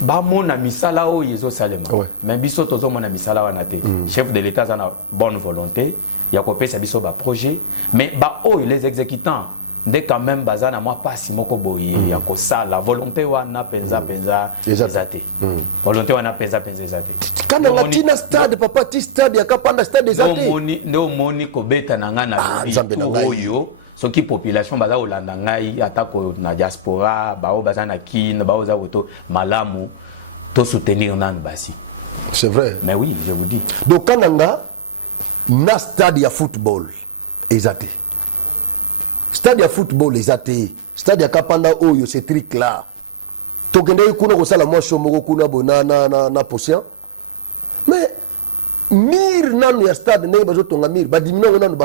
ba mona misala o yezo salema. Mais biso tozo mona misala wana te. Chef de l'état a bonne volonté, ya ko pesa biso ba projet, mais ba o les exécutants dès quand même bazana moi pas si moko boye ya ko sala volonté wana penza ezate volonté wana penza ezate kana latina stade papa ti stade ya kapanda stade ezate no moni ko beta na ngana oyo soki population baza olanda ngai atako na diaspora bao bazana kin bao za woto malamu to soutenir nan basi c'est vrai mais oui je vous dis donc kananga na stade ya football ezate stade ya football les athées stade ya kapanda oyo c'est très clair tokende kuna ko sala moi chomoko kuna bonana na potient mais mir mir nanu ya stade ndenge bazotonga mir badimino nanu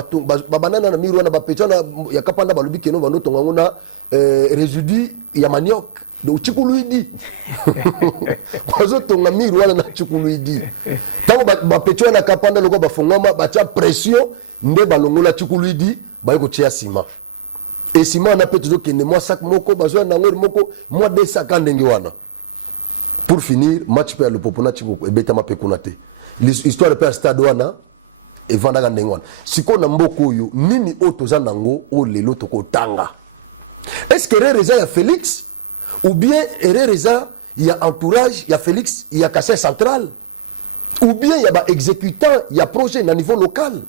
babanana na mir wana bapetana ya kapanda balobi keno banotonga ngona résidu ya manioc do chikuluidi bazotonga mir wana na chikuluidi tango bapetana na kapanda loko bafongama bacha pression nde balongola chikuluidi bayiko tia sima et sima na peto zokende moi sac moko bazwa na ngori moko moi 2 sacs ndenge wana. Pour finir, match pe le popona chiko ebeta mapekuna te. L'histoire pe stade wana e vanda ga ndengwana. Siko na mboko yo nini otoza nango o lelo toko tanga. Est-ce que Reza ya Félix ou bien Reza ya entourage ya Félix ya Kassai central ou bien ya ba exécutant ya projet na niveau local.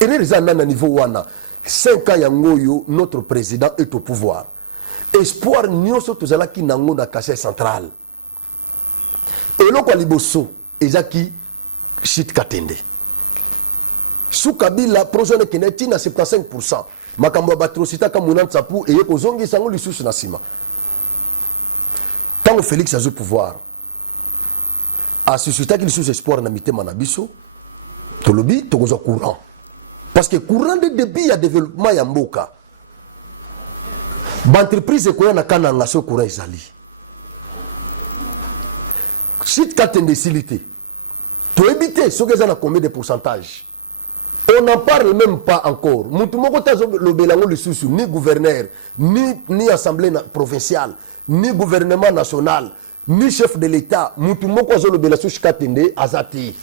Reza na niveau wana 5 ans ya ngoyo notre président est au pouvoir. Espoir nyonso tozalaki nango na Kassai central eloko liboso ezaki Chit Katende sous Kabila projet keneti na 75% makambo batrocita ka Mouna Tsapu eye kozongisa sango lisusu na sima tango Félix a eu pouvoir a suscité lisusu espoir na mitema na biso tolobi tokozwa courant parce que courant de débit ya développement ya mboka l'entreprise est na kananga so courant ezali Chit Katende silité to éviter ce que ça na combien de pourcentage on n'en parle même pas encore mutu moko tazo lo belango lisusu ni gouverneur ni assemblée provinciale ni gouvernement national ni chef de l'état mutu moko zo lo bela Chit Katende azati.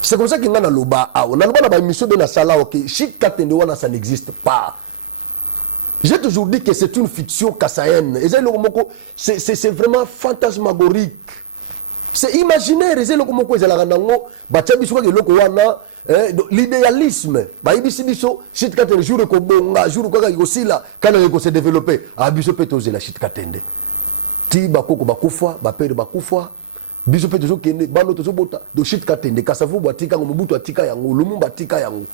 C'est comme ça qu'il y a na loba on a loba na ba émission de na sala OK Chit Katende wana ça n'existe pas. J'ai toujours dit que c'est une fiction kassaïenne. C'est vraiment fantasmagorique. C'est imaginaire. L'idéalisme. Chit Katende jour ko bonga jour ko yosila kana ko se développer. Ah biso petoze la Chit Katende. Ti bakoko bakufa, ba père bakufa. Biso petozo kende bano tozo bota do Chit Katende kasavu batika ngomubutu atika yango lumumba atika yango.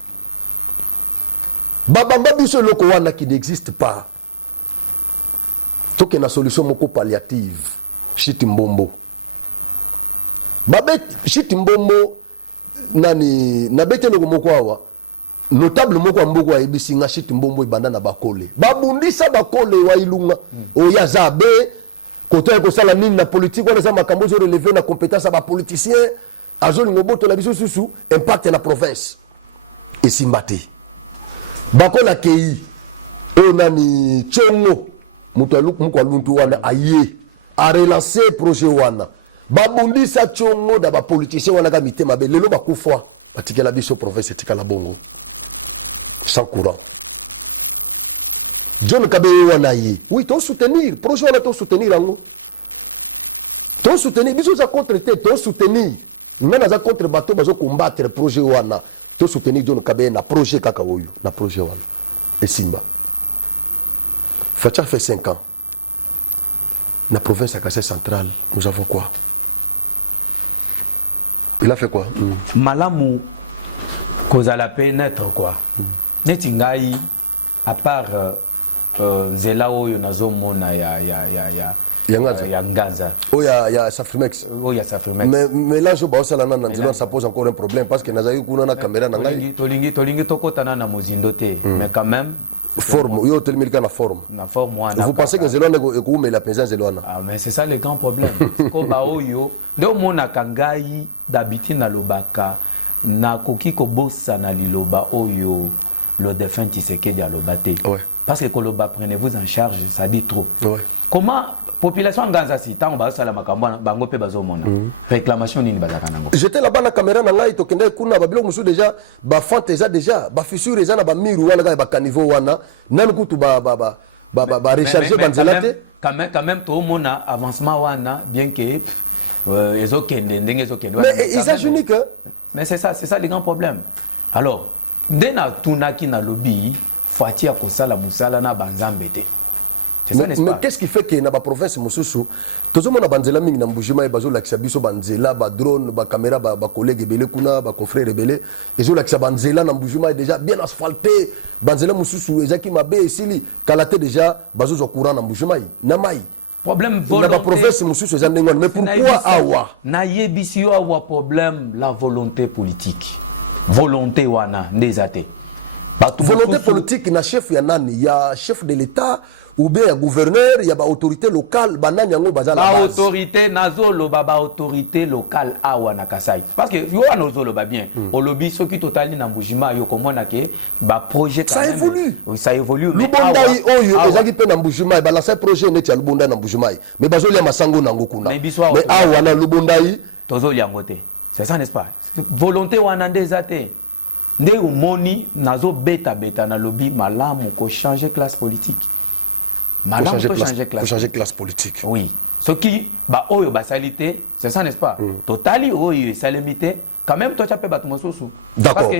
Babamba biso loko wana qui n'existe pas. Toke na solution moko palliative. Chit Mbombo. Babet Chit Mbombo nani nabete loko moko awa. Notable moko mboko wa ebisi nga Chit Mbombo ibanda na bakole. Babundisa bakole wa ilunga. Oya zabe koto ko sala nini na politique wana za makambo zo relever na compétence ba politicien azoli ngoboto la biso susu impact na province. Et simbate. Bakola kei onani chongo mutalu mko luntu wana aye a relancer projet wana babundisa chongo da ba politicien wana ka mitema be lelo bakufa batikela biso province tikala bongo sans courant John Kabe wana aye oui to soutenir projet wana to soutenir ango to soutenir biso za contre to soutenir ngana za contre bateau bazo combattre projet wana to soutenir John Kabe na projet kaka oyo na projet wana et Simba Facha fait 5 ans na province à Kassai centrale nous avons quoi il a fait quoi malamu kozala pe naître quoi neti ngai à part zela oyo nazomona ya Nganza. Oh, il y a Safrimex. Oh, il y a Safrimex. Mais là, ça pose encore un problème parce que nous avons une caméra. Tolingi tokotana na mozindo te. Mais quand même. Forme. Yo telmilika na forme. Na forme. Vous pensez que Zelona est la présence de Zelona? Ah, mais c'est ça le grand problème. Koba oyo. De mona kangai d'habiter na lobaka na koki kobosa na liloba oyo le défunt Tshisekedi a lobate. Ouais. Parce que Koloba prenez-vous en charge, ça dit trop. Ouais. Comment population Nganza si tant ba sala makambo bango pe bazomona réclamation nini bazaka nango. J'étais là-bas na caméra na ngai tokende kuna babilo musu déjà ba fente déjà ba fissure eza na ba miru wana ba caniveau wana nan kutu ba recharger banzelate quand même to mona avancement wana bien que ezokende ndenge ezokende. Mais ils sont uniques. Mais c'est ça le grand problème. Alors dena tunaki na lobby fatia ko sala musala na banzambete. Mais qu'est-ce qui fait que dans la province Moussousou, tout le monde a banzela mingi na mbujima et bazo lakisa biso banzela ba drone ba caméra ba collègue belé kuna ba confrère belé et zo lakisa banzela na mbujima déjà bien asphalté banzela Moussousou ezaki mabe esili kalate déjà bazo zo courant na mbujima na mai problème volonté. La province mais pourquoi awa? Na yebisi yo awa problème la volonté politique. Volonté wana ndezate. Volonté politique na chef ya nani? Il y a chef de l'État ou bien gouverneur, il y a autorité locale, banani yango bazala base. Autorité nazolo baba autorité locale awa na Kasai. Parce que yo anozolo ba bien. Au lobby ce qui totali na Mbujima yo komona ke ba projet ça évolue. Oui, ça évolue. Lubondai oyo ezaki pe na Mbujima ba lancer projet net ya Lubondai na Mbujima. Mais bazoli ya masango nango kuna. Mais awa na Lubondai tozoli yangote. C'est ça n'est-ce pas? Volonté wana ndezate. Nde umoni nazo beta na lobby malamu ko changer classe politique. Madame peut changer classe politique. Oui. Ce qui, bah, oyo, bah, salité, c'est ça, n'est-ce pas? Totali, oyo, salimité, quand même, toi, tu as fait battre mon sous. D'accord.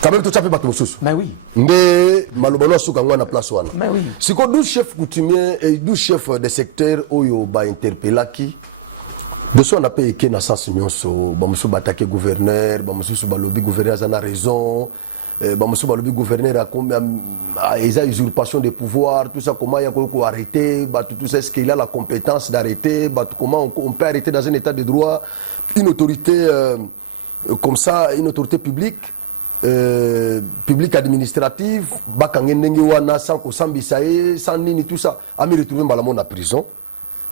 Quand même, toi, tu as fait battre mon sous. Mais oui. Mais, malheureusement, sous quand on a place. Mais oui. Si quoi, 12 chefs coutumiers et 12 chefs de secteur, oyo, bah, interpellé qui, de ce on a payé qui n'a sens nyonso, bah, monsieur attaqué gouverneur, bah, monsieur lobby gouverneur, en a raison. Le gouverneur a une usurpation de pouvoir, tout ça, comment il a arrêté, tout ça, est-ce qu'il a la compétence d'arrêter, comment on peut arrêter dans un état de droit une autorité comme ça, une autorité publique, publique administrative, sans nini, tout ça, à me retrouver dans le monde en prison,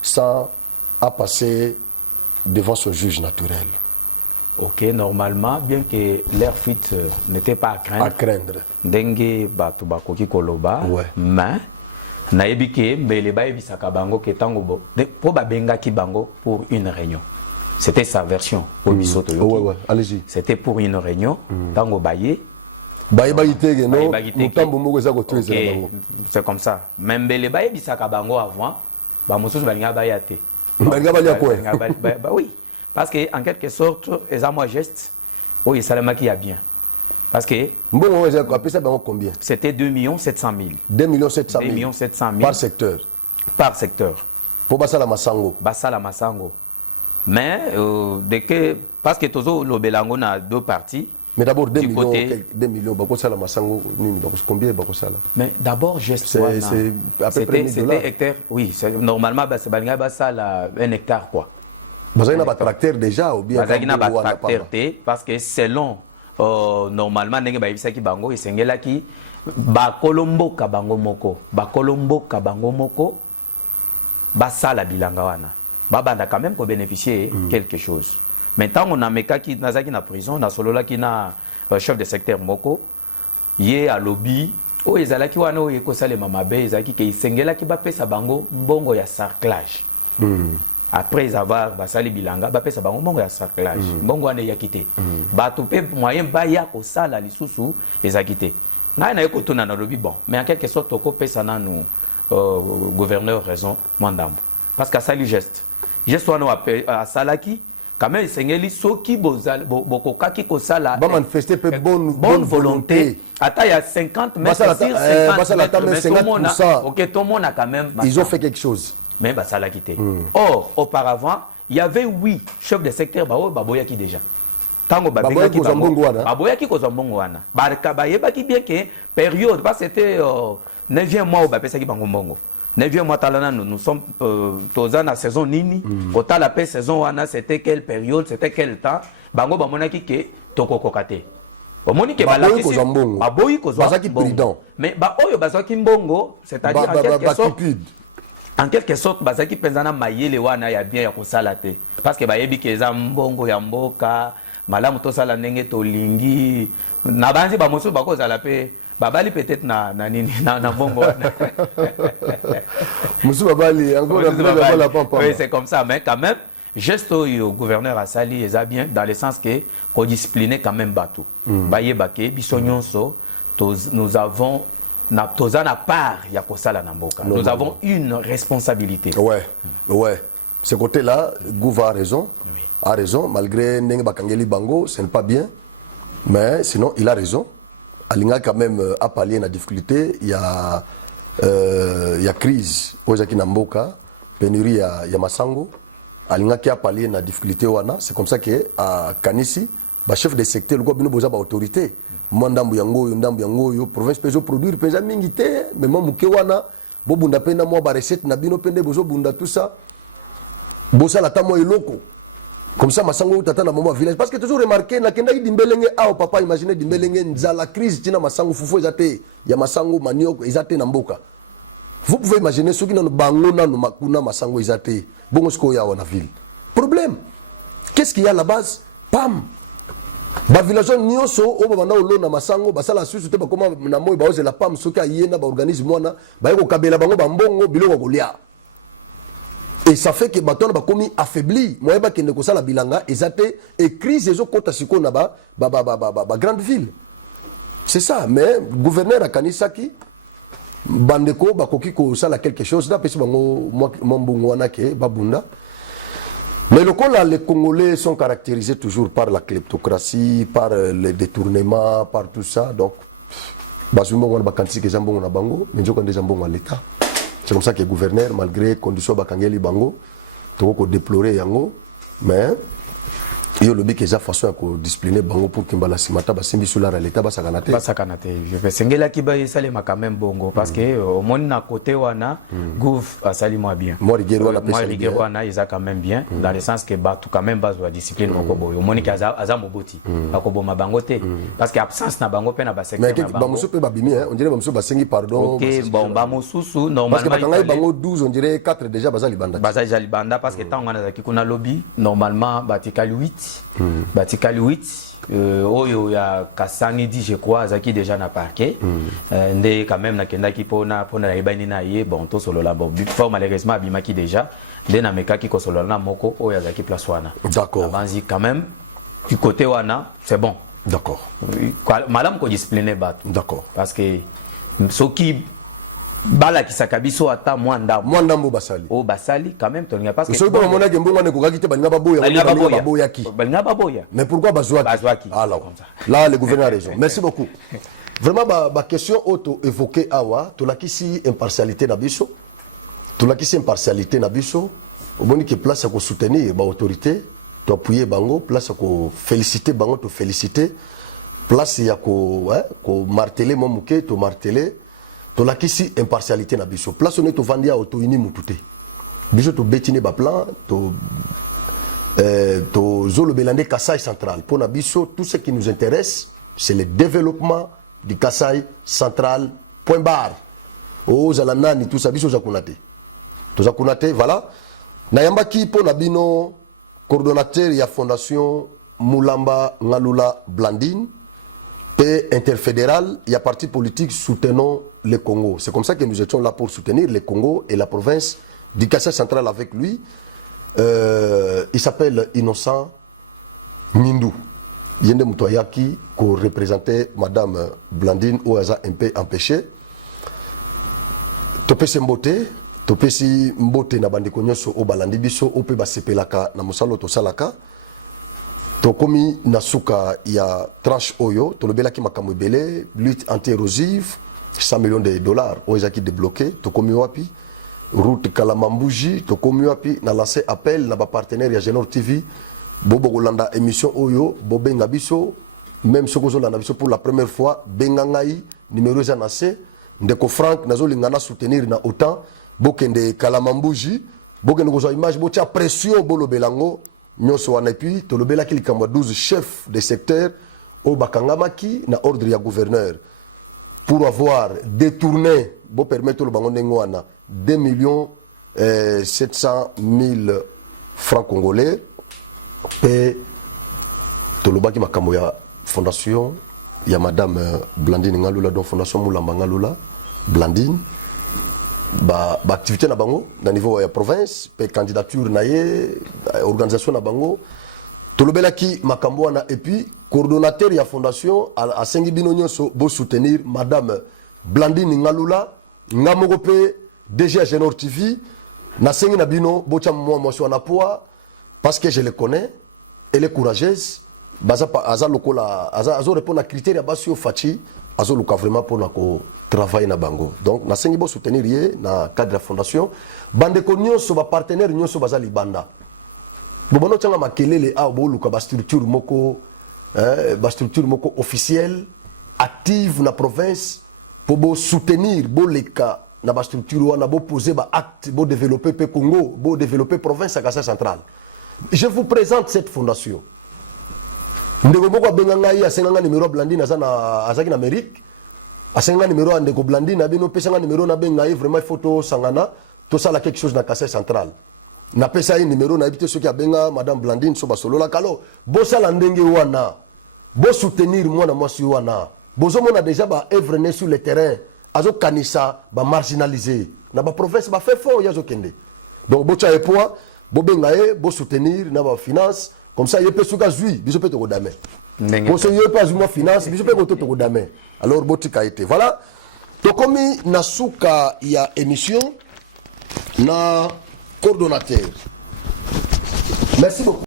sans à passer devant son juge naturel. Ok, normalement, bien que l'air fuite n'était pas à craindre. Dengue batu bakoki koloba, mais naebi ke mbele ba ebisaka bango ke tango bo po ba benga ki bango pour une réunion. C'était sa version au bisoto yoki. Allez-y. C'était pour une réunion tango baye. C'est comme ça. Même mbele ba ebisaka bango avant, ba mosusu balinga bayate. Bah oui. Parce que en quelque sorte, les amours gestes, oui, ça le qui a bien. Parce que combien? C'était 2 700 000. 2 700 000 par secteur. Par secteur. Pour Bassala Massango. Bassala Massango. Mais dès que parce que Tozo Lobelango a 2 parties. Mais d'abord 2 millions, Bassala Massango, combien Bassala? Mais d'abord geste. C'est à peu près 1000 $. C'était hectare. Oui, normalement c'est Bassala 1 hectare quoi. Vous avez un tracteur déjà ou bien parce que selon normalement nenge bayibisaki bango esengelaki ba Colombo kabango moko basala bilanga wana babanda quand même ko bénéficier quelque chose. Maintenant on a mekaki nazaki na prison na sololaki na chef de secteur moko ye a lobby o ezalaki wana o ekosalema mabe ezaki ke esengelaki bapesa bango mbongo ya sarclage. Après avoir basali bilanga bapesa bango mbongo ya sarclage mbongo ane yakite bato pe moyen ba ya ko sala lisusu ezakite ngai na yeko tona na lobi bon mais en quelque sorte ko pesa na nous gouverneur raison mandambo parce que sali geste wana a salaki quand même sengeli soki bozal bokokaki ko sala ba manifester pe bonne volonté ata ya 50 mètres sur 50 mètres OK tout le monde a quand même ils ont fait quelque chose. Mais bah ça l'a quitté. Or, auparavant, il y avait 8 chefs de secteur baboyaki déjà. Tango babengaki baboyaki kozambongo wana. Barka bayebaki bien que période parce que c'était 9e mois au bapesaki bango mbongo. 9e mois talana nous sommes toza na saison nini, kota la paix saison wana c'était quelle période, c'était quel temps. Bango bamonaki ke tokokokate. Omoni ke balaki baboyi kozambongo. Prudent. Mais ba oyo bazaki mbongo, c'est-à-dire en quelque sorte en quelque sorte bazaki penzana mayele wana ya bien ya kosala te parce que bayebi ke za mbongo ya mboka malamu to sala ndenge to lingi na banzi ba mosu bakozala pe babali peut-être na nini na mbongo wana mosu babali encore la pampa. Oui, c'est comme ça mais quand même geste au gouverneur asali eza bien dans le sens que ko discipliner quand même bato bayebake bisonyonso nous avons Tozana part ya kosala na mboka. Nous avons une responsabilité. Ouais. Ce côté-là, Gouva a raison. Oui. A raison, malgré Neng Bakangeli Bango, ce n'est pas bien. Mais sinon, il a raison. Alinga quand même a pallié la difficulté. Il y a crise au Zaki Namboka, pénurie à Masango. Alinga qui a pallié la difficulté wana. C'est comme ça que à Kanisi, le chef de secteur, le gouvernement a autorité. Mandambu yango yo province peso produire pesa mingite mais moi muke wana bobunda pena moi ba recette na bino pende bozo bunda tout ça bosa la tamo eloko comme ça masango tata na maman village parce que toujours remarqué na kenda dimbelenge ah papa imaginez dimbelenge nzala crise tina masango fufu ezate ya masango manioko ezate na mboka. Vous pouvez imaginer ceux qui n'ont pas de masango ezate bongo sko ya wana ville. Problème. Qu'est-ce qu'il y a à la base? Pam. Ba village nyonso o bana olo na masango basala susu te ba koma na moyi ba oze la pam soki ayena ba organisme wana ba yeko kabela bango ba mbongo biloko kolia. Et ça fait que baton ba komi affaibli moye ba kende ko sala bilanga ezate et crise ezo kota siko na ba grande ville. C'est ça, mais gouverneur a kanisaki bandeko ba koki ko sala quelque chose da pesi bango mbongo wana ke babunda. Mais les Congolais sont caractérisés toujours par la kleptocratie, par le détournement, par tout ça. Donc, c'est comme ça que le gouverneur, malgré les conditions de bango, il déplorer yango, mais il y a le but qu'ils façon de discipliner bango pour qu'il la simata basimbi sur la réalité basakanate. Basakanate. Je vais sengela ki ba yesale ma quand même bongo parce que au monde na côté wana gouf asali moi bien. Moi rigero wana isa quand même bien dans le sens que ba tout quand même base de discipline moko boyo. Au monde ki aza moboti. Akobo mabango te parce que absence na bango pe na ba secteur na bango. Mais bamusu pe babimi on dirait bamusu basengi pardon. OK bon bamususu normalement parce que bakanga bango 12 on dirait 4 déjà bazali banda. Bazali jali banda parce que tant on a kuna lobby normalement batikali 8 batikali 8 oyo ya Kasani dit je crois azaki déjà na parquet ndé quand même na kendaki pona ebani na ye bon to solo la bon fort malheureusement abimaki déjà ndé na mekaki ko solo na moko oyo azaki place wana. D'accord. Banzi quand même du côté wana c'est bon. D'accord. Madame ko discipliner bat. D'accord. Parce que soki bala ki sakabiso ata mwandambo basali o basali quand même tolinga parce que so ba mona ke mbongo ne ko kakite balinga baboya ki mais pourquoi bazwaki alors là le gouverneur a raison. Merci beaucoup. Vraiment ba question auto évoquée awa to lakisi impartialité na biso au boni que place à ko soutenir ba autorité to appuyer bango place à ko féliciter bango to féliciter place ya ko marteler momuke to marteler to lakisi impartialité na biso place on est au vandia auto ini mutute biso to betine ba plan to zolo belande Kasai central pour na biso tout ce qui nous intéresse c'est le développement du Kasai central point barre o zalana ni tout ça biso za kunate voilà na yambaki pour na bino coordonnateur ya fondation Mulamba Ngalula Blandine et interfédéral, il y a parti politique soutenant le Congo. C'est comme ça que nous étions là pour soutenir le Congo et la province du Kasai central avec lui. Il s'appelle Innocent Mindou. Yende Mutoyaki, qui représentait Madame Blandine, ou a un peu empêché. Topesi mbote na bandeko nyonso o balandi biso o pe basepelaka na mosalo to salaka. Tokomi nasuka ya tranche oyo tolobelaki makambo ebele lutte anti-érosive 100 millions de dollars oezaki débloqué tokomi wapi route Kalamambuji tokomi wapi na lancé appel na ba partenaire ya Genor TV bobo kolanda émission oyo bobenga biso même soko zolanda biso pour la première fois bengangai numéro za nassé ndeko Frank nazolingana soutenir na autant bokende Kalamambuji bokende ko image botia pression bolobelango nyonso wana puis tolobela ki likambo 12 chefs de secteur au bakangamaki na ordre ya gouverneur pour avoir détourné bo permettre le bango ndengwana 2,700,000 francs congolais et tolobaki makambo ya fondation ya madame Blandine Ngalula donc fondation Mulamba Ngalula Blandine ba activité na bango na niveau ya province pe candidature na ye organisation na bango tolobelaki makambo wana et puis coordonnateur ya fondation a sengi bino nyonso bo soutenir madame Blandine Ngalula ngamoko pe DG Genor TV na sengi na bino bo cha moi so na poa parce que je le connais elle est courageuse baza aza lokola azo répondre à critères basio fachi azo luka vraiment pour na ko travailler na bango donc na sengi bo soutenir ye na cadre de fondation bande ko nyonso ba partenaire nyonso baza libanda bobono tanga makelele a bo luka ba structure moko officielle active na province pour bo soutenir bo leka na ba structure wana bo poser ba acte bo développer pe Congo, bo développer province à Kassai centrale. Je vous présente cette fondation. Ndeko moko benga ngai asenga numéro Blandine azana azaki na Amérique. Asenga numéro andeko Blandine abino pesanga numéro na benga vraiment photo sangana tout ça là quelque chose na Kassai centrale. Na pesa numéro na habité ceux qui a benga madame Blandine so basolo la kalo. Bo sala ndenge wana. Bo soutenir moi na moi sur wana. Bozo mona déjà ba œuvre né sur le terrain. Azo kanisa ba marginalisé. Na ba province ba fait fort yazo kende. Donc bo cha epoa, bo benga bo soutenir na ba finance. Comme ça, il peut se faire, il peut te redammer. Pour ce qui est pas de finance, il peut te redammer. Alors, botika été. Voilà. Donc, comme Nasuka, il y a émission, na coordonnateur. Merci beaucoup.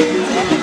Thank you.